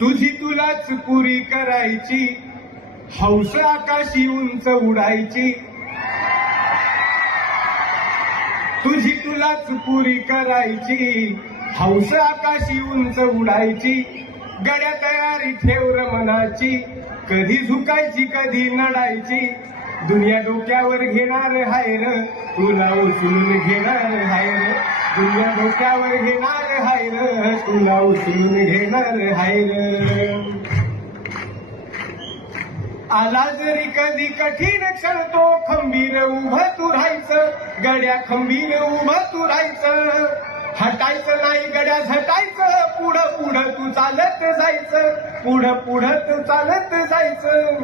तुझी तुलाच पुरी करायची हौस आकाशी उंच उडायची तुझी तुलाच पुरी करायची हौस आकाशी उंच उडायची गड्या तयारी ठेव मनाची कधी झुकायची कधी नडायची दुनिया डोक्यावर घेणार हायर तुला उचलून घेणार हायर तुझ्या डोक्यावर घेणार हायर तुला उचलून घेणार हायर आला जरी कधी कठीण क्षण तो खंबीर उभं तू राहायचं गड्या खंबीर उभं तू राहायचं हटायचं नाही गड्या झटायचं पुढं पुढं तू चालत जायचं पुढं पुढं तू चालत जायचं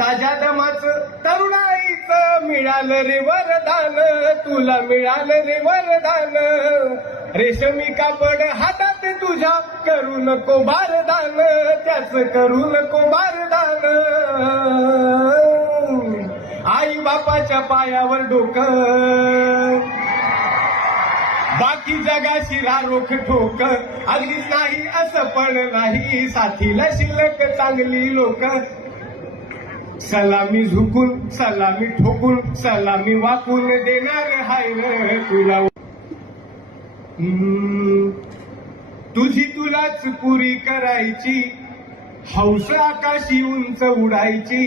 ताज्या दमाच तरुणाईच मिळाल रे वरदान तुला मिळाल रे वरदान रेशमी कापड हातात तुझ्या करू नको बारदान त्याच करू नको बारदान आई बापाच्या पायावर डोकं बाकी जगाशी रारोख ठोक अगदीच नाही असं पण नाही साथीला शिल्लक चांगली लोक सलामी झुकून सलामी ठोकून सलामी वाकून देणार हाय तुला तुझी तुलाच पुरी करायची हौस आकाशी उंच उडायची